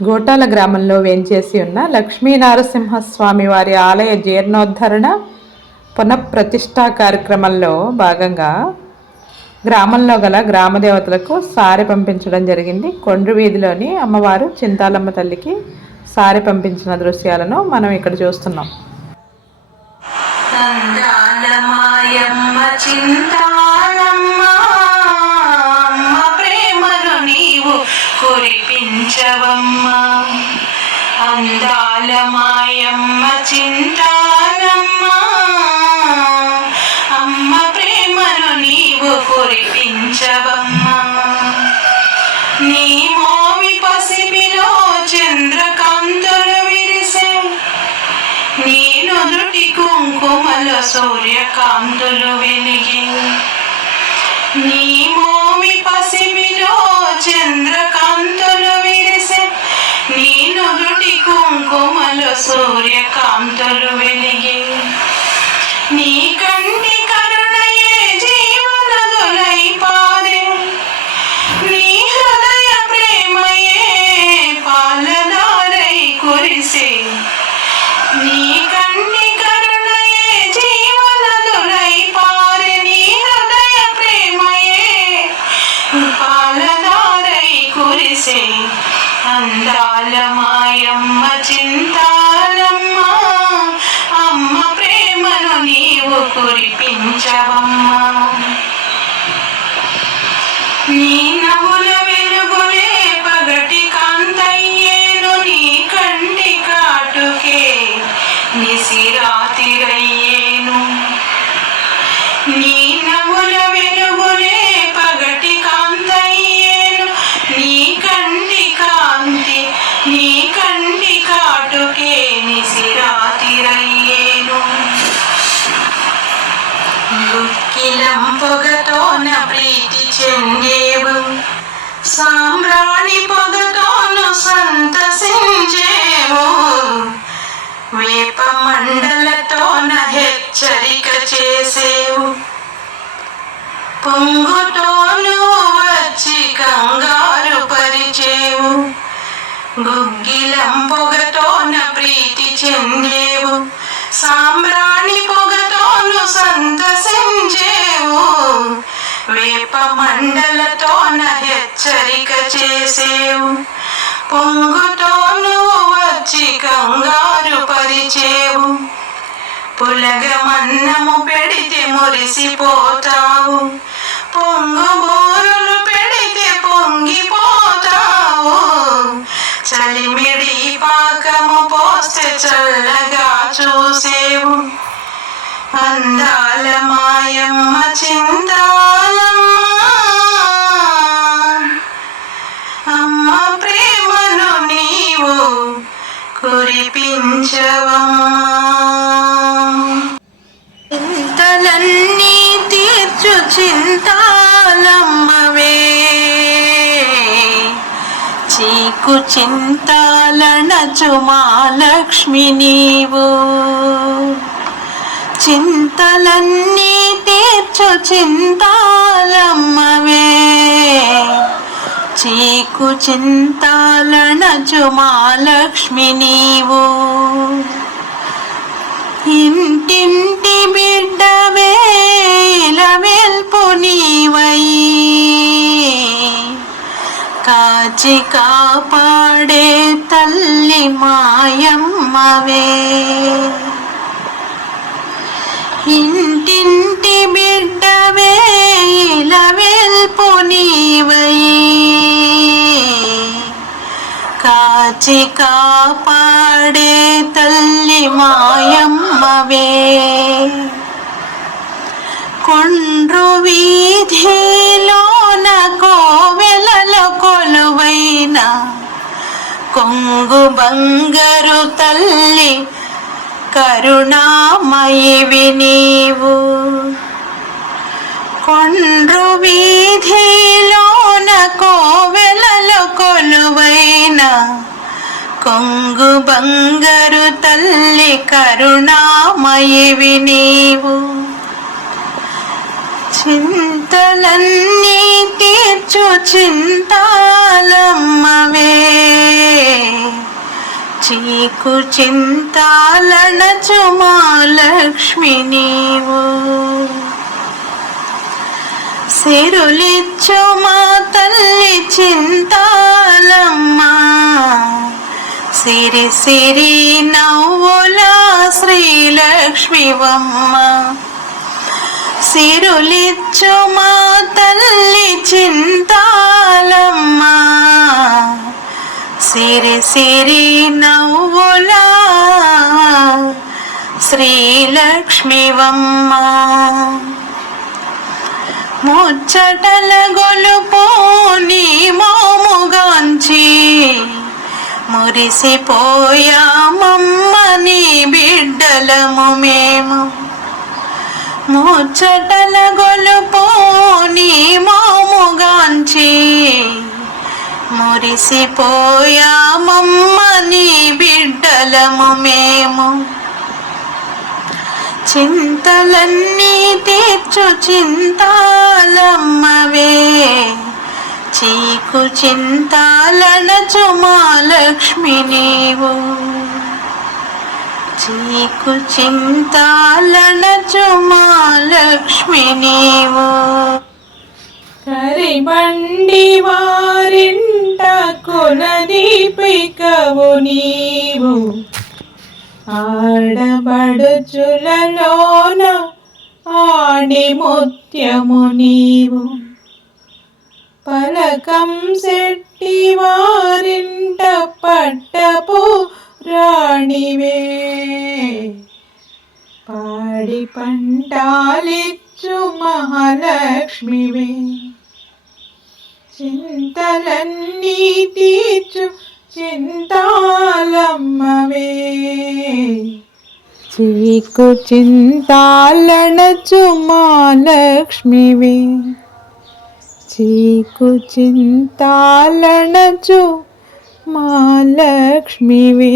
గోటాల గ్రామంలో వేంచేసి ఉన్న లక్ష్మీ నారసింహస్వామి వారి ఆలయ జీర్ణోద్ధరణ పునఃప్రతిష్ఠా కార్యక్రమంలో భాగంగా గ్రామంలో గల గ్రామ దేవతలకు సారె పంపించడం జరిగింది. కొండ్రు వీధిలోని అమ్మవారు చింతాలమ్మ తల్లికి సారె పంపించిన దృశ్యాలను మనం ఇక్కడ చూస్తున్నాం. చింతా నీవు కురిపించవమ్మ అందాలమాయమ్మ చింతాలమ్మ అమ్మ ప్రేమను నీవు కురిపించవమ్మ నీ మోవి పసిపిలో చంద్రకాంతులు విరిసే నేను నుటి కుంకుమల సూర్యకాంతులు వెలిగి నీ మో కుంకుమల సూర్యకాంతులు వెలిగి నీ కంటి కరుణయే జీవనదులై పాదే. నీ హృదయ ప్రేమయే పాలనారై కురిసే. నీ కంటి కరుణయే జీవనదులై పారే నీ హృదయ ప్రేమయే పాలనారై కురిసే. అందాల మాయమ్మ చింతాలమ్మ కురిపించవమ్మా నీ నవ్వుల వెలుగులే పగటి కాంతయ్యేను నీ కంటి కాటుకే నిసిరాతిరయ్యేను. నీ గుక్కిలం పొగతోన ప్రీతి చెందేవు సామ్రాణి పొగతోను సంతసించేవు. వేప మండలతోన హెచ్చరిక చేసేవు. పొంగుతోను వచ్చి కంగారు పరిచేవు. గుగ్గిలం పొగతోన ప్రీతి చెందేవు. సామ్రా మండలతోన హెచ్చరిక చేసేవు. పొంగుతోను వచ్చి కంగారు పరిచేవు. పులగమన్నము పెడితే మురిసిపోతావు. పొంగు బోరులు పెడితే పొంగిపోతావు. చలిమిడి పాకము పోస్తే చల్లగా చూసేవు. అందాల మాయమ్మ చింతా అమ్మ ప్రేమను నీవు కురిపించవమ్మా చింతలన్నీ తీర్చు చింతాలమ్మవే. చీకు చింతాలనచు మహాలక్ష్మి నీవు. చింతలన్నీ తీర్చు చింతాలమ్మవే నీకు చింతాలనచు మహాలక్ష్మి నీవు. ఇంటింటి బిడ్డ వెల్పు నీవై. కాచి కాపాడే తల్లి మాయమ్మవే. ఇంటింటి కాచి కాపాడే తల్లి మాయమ్మవే. కొండ్రు వీధిలోన కోవెలలో కొలువైన కొంగు బంగరు తల్లి కరుణామయివి నీవు కొండ్రు వీధిలోన కోవెలలో కొలువైన కొంగు బంగారు తల్లి కరుణామయివి నీవు చింతలన్నీ తీర్చు చింతాలమ్మవే. చీకు చింతాలనచు మా లక్ష్మి నీవు. సిరులిచ్చు మా తల్లి చింతాలమ్మా. సిరి సిరి నవ్వుల శ్రీలక్ష్మివమ్మ. సిరులిచ్చు మా తల్లి చింతాలమ్మ. సిరి సిరి నవ్వుల శ్రీలక్ష్మివమ్మ. ముచ్చటల గొలుపు నీ మోముగాంచి మురిసిపోయామమ్మని బిడ్డలము మేము. ముచ్చటల గొలుపోని మోముగాంచి. మురిసిపోయామమ్మని బిడ్డలము మేము. చింతలన్నీ తీర్చు చింతాలమ్మవే. చీకు చింతాలనచు మా లక్ష్మి నీవు చీకు చింతాలనచు మా లక్ష్మి నీవు కరిబండి వారింట కొనదీపికవు నీవు. ఆడబడుచులలోన ఆడి ముత్యము నీవు. పలకం శెట్టి వారింట పట్టపు రాణివే పాడి పంటాలిచ్చు మహాలక్ష్మివే చింతలన్నీ తీర్చు చింతాలమ్మవే చీకు చింతాలనచు మహాలక్ష్మివే చీకు చింతాలనచు మహాలక్ష్మివే